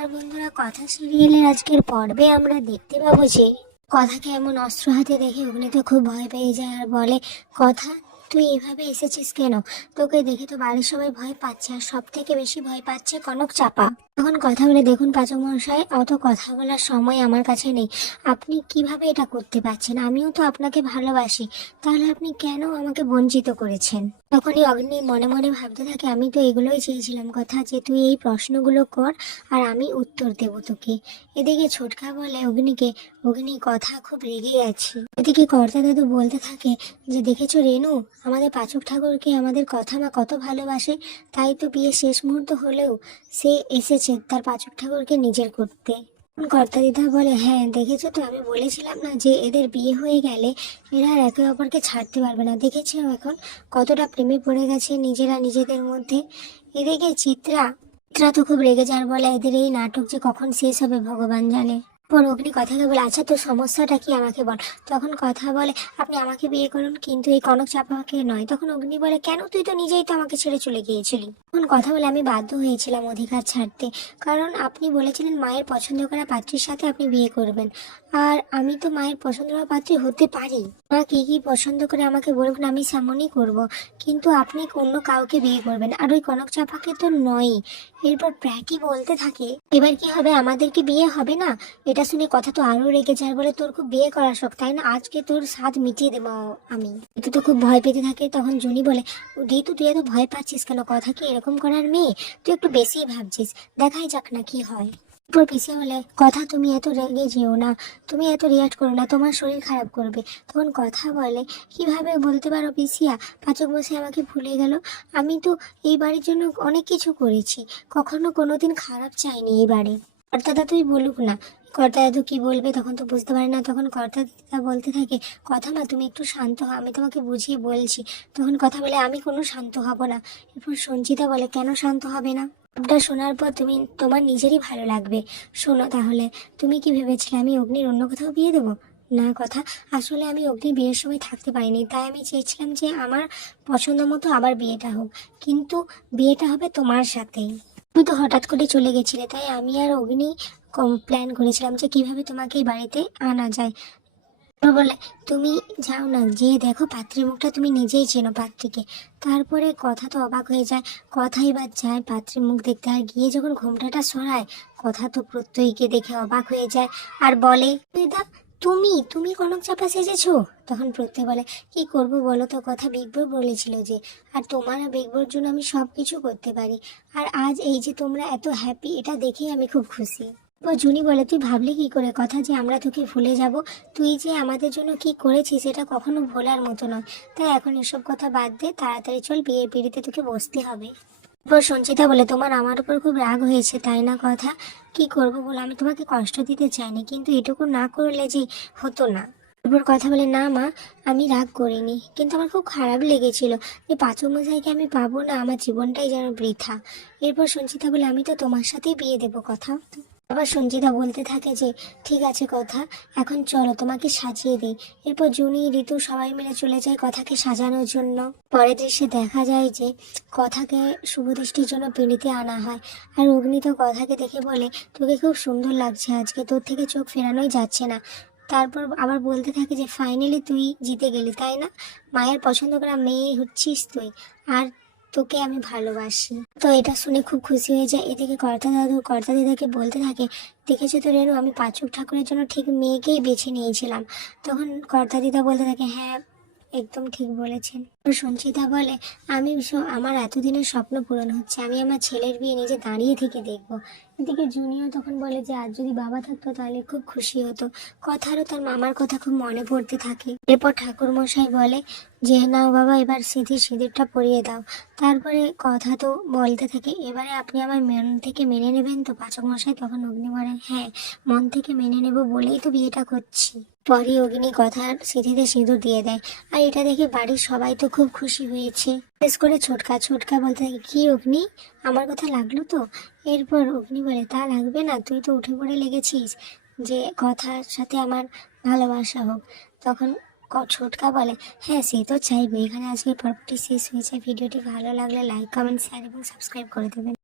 নমস্কার বন্ধুরা, কথা সিরিয়ালের আজকের পর্বে আমরা দেখতে পাবো যে কথাকে এমন অস্ত্র হাতে দেখে অগ্নি তো খুব ভয় পেয়ে যায় আর বলে, কথা তুই এভাবে এসেছিস কেন? তোকে দেখে তো বাড়ির সবাই ভয় পাচ্ছে, আর সব থেকে বেশি ভয় পাচ্ছে কনক চাপা। তখন কথা বলে, দেখুন পাচক মশাই, অত কথা বলার সময় আমার কাছে নেই। আপনি কিভাবে এটা করতে পারছেন? আমিও তো আপনাকে ভালোবাসি, তাহলে আপনি কেন আমাকে বঞ্চিত করেছেন? তখনই অগ্নি মনে মনে ভাবতে থাকে, আমি তো এগুলোই চেয়েছিলাম কথা, যে তুই এই প্রশ্নগুলো কর আর আমি উত্তর দেব তোকে। এদিকে ছোটকা বলে অগ্নিকে, অগ্নি কথা খুব রেগে গেছি। এদিকে কর্তা দাদু বলতে থাকে যে, দেখেছো রেনু, আমাদের পাচক ঠাকুরকে আমাদের কথা মা কত ভালোবাসে, তাই তো বিয়ে শেষ মুহূর্ত হলেও সে এসেছে তার পাচক ঠাকুরকে নিজের করতে। কর্তা দিদা বলে, হ্যাঁ দেখেছো তো, আমি বলেছিলাম না যে এদের বিয়ে হয়ে গেলে এরা আর একে অপরকে ছাড়তে পারবে না। দেখেছো এখন কতটা প্রেমে পড়ে গেছে নিজেরা নিজেদের মধ্যে। এদিকে চিত্রা চিত্রা তো খুব রেগে যার বলে, এদের এই নাটক যে কখন শেষ হবে ভগবান জানে। পর অগ্নি কথাকে বলে, আচ্ছা তোর সমস্যাটা কি আমাকে বল। তখন কথা বলে, আপনি আমাকে বিয়ে করুন কিন্তু এই কনক চাপাকে নয়। তখন অগ্নি বলে, কেন? তুই তো নিজেই তো আমাকে ছেড়ে চলে গিয়েছিলি। তখন কথা বলে, আমি বাধ্য হয়েছিলাম অধিকার ছাড়তে, কারণ আপনি বলেছিলেন মায়ের পছন্দ করা পাত্রীর সাথে আপনি বিয়ে করবেন, আর আমি তো মায়ের পছন্দ করা পাত্রী হতে পারি। মা কি কি পছন্দ করে আমাকে বলবেন, আমি সেমনই করব, কিন্তু আপনি অন্য কাউকে বিয়ে করবেন, আর ওই কনক চাপাকে তো নয়। এরপর প্র্যাকি বলতে থাকে, এবার কি হবে, আমাদের কি বিয়ে হবে না? এটা শুনে কথা তো আরো রেগে যায়, বলে তোর খুব বিয়ে করার শখ তাই না, আজকে তোর স্বাদ মিটিয়ে দেবো আমি। ঋতু তো খুব ভয় পেতে থাকে। তখন জুনি বলে, ঋতু তুই এত ভয় পাচ্ছিস কেন? কথা কি এরকম করার মেয়ে? তুই একটু বেশিই ভাবছিস, দেখাই যাক না কি হয়। এরপর পিছিয়ে বলে, কথা তুমি এত রেগে যেও না, তুমি এত রিয়াক্ট করো না, তোমার শরীর খারাপ করবে। তখন কথা বলে, কিভাবে বলতে পারো পিসিয়া, পাচক বসে আমাকে ভুলে গেল। আমি তো এই বাড়ির জন্য অনেক কিছু করেছি, কখনো কোনোদিন খারাপ চাইনি এই বাড়ি। কর্তা তুই বলুক না। কর্তা দাদু কি বলবে তখন তো বুঝতে পারে না। তখন কর্তা দাদা বলতে থাকে, কথা না তুমি একটু শান্ত হও, আমি তোমাকে বুঝিয়ে বলছি। তখন কথা বলে, আমি কোনো শান্ত হব না। এরপর সঞ্চিতা বলে, কেন শান্ত হবে না? সবটা শোনার পর তুমি তোমার নিজেরই ভালো লাগবে। শোনো তাহলে, তুমি কি ভেবেছিলে আমি অগ্নির অন্য কোথাও বিয়ে দেবো? না কথা, আসলে আমি অগ্নি বিয়ের সময় থাকতে পারিনি, তাই আমি চেয়েছিলাম যে আমার পছন্দ মতো আবার বিয়েটা হোক, কিন্তু বিয়েটা হবে তোমার সাথেই। তুমি তো হঠাৎ করে চলে গেছিলে, তাই আমি আর অগ্নি কম প্ল্যান করেছিলাম যে কিভাবে তোমাকে এই বাড়িতে আনা যায়। ও বলে, তুমি যাও না, যেয়ে দেখো পাত্রীর মুখটা, তুমি নিজেই চেনো পাত্রীকে। তারপরে কথা তো অবাক হয়ে যায়, কথাই বা যায় পাত্রীর মুখ দেখতে, আর গিয়ে যখন ঘোমটাটা সরায়, কথা তো প্রত্যয়ীকে দেখে অবাক হয়ে যায় আর বলে, দিদা তুমি তুমি কনক চাপা সেজেছো? তখন প্রত্যয় বলে, কি করব বলো তো, কথা বিগবর বলেছিল যে, আর তোমার বিগবর জন্য আমি সব কিছু করতে পারি, আর আজ এই যে তোমরা এত হ্যাপি, এটা দেখেই আমি খুব খুশি। ও জুনি বলে, তুই ভাবলি কি করে কথা যে আমরা তোকে ভুলে যাব? তুই যে আমাদের জন্য কি করেছিস সেটা কখনো ভোলার মতো নয়। তাই এখন এসব কথা বাদ দে, তাড়াতাড়ি চল, বিয়ের পিড়িতে তোকে বসতে হবে। এরপর সঞ্চিতা বলে, তোমার আমার উপর খুব রাগ হয়েছে তাই না কথা? কি করবো বলো, আমি তোমাকে কষ্ট দিতে চাইনি, কিন্তু এটুকু না করলে যে হতো না। এরপর কথা বলে, না মা, আমি রাগ করিনি, কিন্তু আমার খুব খারাপ লেগেছিল যে পাঁচু মশাইকে আমি পাবো না, আমার জীবনটাই যেন বৃথা। এরপর সঞ্চিতা বলে, আমি তো তোমার সাথেই বিয়ে দেবো কথা। আবার সঞ্চিতা বলতে থাকে যে, ঠিক আছে কথা, এখন চলো তোমাকে সাজিয়ে দিই। এরপর জুনি ঋতু সবাই মিলে চলে যায় কথাকে সাজানোর জন্য। পরের দৃশ্যে দেখা যায় যে কথাকে শুভদৃষ্টির জন্য পিঁড়িতে আনা হয়, আর অগ্নি তো কথাকে দেখে বলে, তোকে খুব সুন্দর লাগছে আজকে, তোর থেকে চোখ ফেরানোই যাচ্ছে না। তারপর আবার বলতে থাকে যে, ফাইনালি তুই জিতে গেলি তাই না, মায়ের পছন্দ করা মেয়ে হচ্ছিস তুই, আর তোকে আমি ভালোবাসি। তো এটা শুনে খুব খুশি হয়ে যায়। এদিকে কর্তা দাদু কর্তা দিদাকে বলতে থাকে, দেখেছো তো রেনু, আমি পাচক ঠাকুরের জন্য ঠিক মেয়েকেই বেছে নিয়েছিলাম। তখন কর্তা দিদা বলতে থাকে, হ্যাঁ একদম ঠিক বলেছেন। সঞ্চিতা বলে, আমার এতদিনের স্বপ্ন পূরণ হচ্ছে, আমি আমার ছেলের বিয়ে নিজে দাঁড়িয়ে থেকে দেখবো। এদিকে জুনিও তখন বলে যে, আজ যদি বাবা থাকতো তাহলে খুব খুশি হতো। কথারও তার মামার কথা খুব মনে পড়তে থাকে। এরপর ঠাকুর মশাই বলে যে, নাও বাবা, এবার সিঁদুরটা পরিয়ে দাও। তারপরে কথা তো বলতে থাকে, এবারে আপনি আমার মন থেকে মেনে নেবেন তো পাচক মশাই? তখন অগ্নি বলে, হ্যাঁ মন থেকে মেনে নেব বলেই তো বিয়েটা করছি। পরে অগ্নি কথার স্মৃতিতে সিঁদুর দিয়ে দেয়, আর এটা দেখে বাড়ির সবাই তো খুব খুশি হয়েছে, বিশেষ করে ছোটকা। ছোটকা বলতে থাকে, কি অগ্নি, আমার কথা লাগলো তো? এরপর অগ্নি বলে, তা লাগবে না, তুই তো উঠে পড়ে লেগেছিস যে কথার সাথে আমার ভালোবাসা হোক। তখন ছোটকা বলে, হ্যাঁ সে তো চাইবে। এখানে আজকের পর্বটি শেষ হয়েছে। ভিডিওটি ভালো লাগলে লাইক, কমেন্ট, শেয়ার এবং সাবস্ক্রাইব করে দেবেন।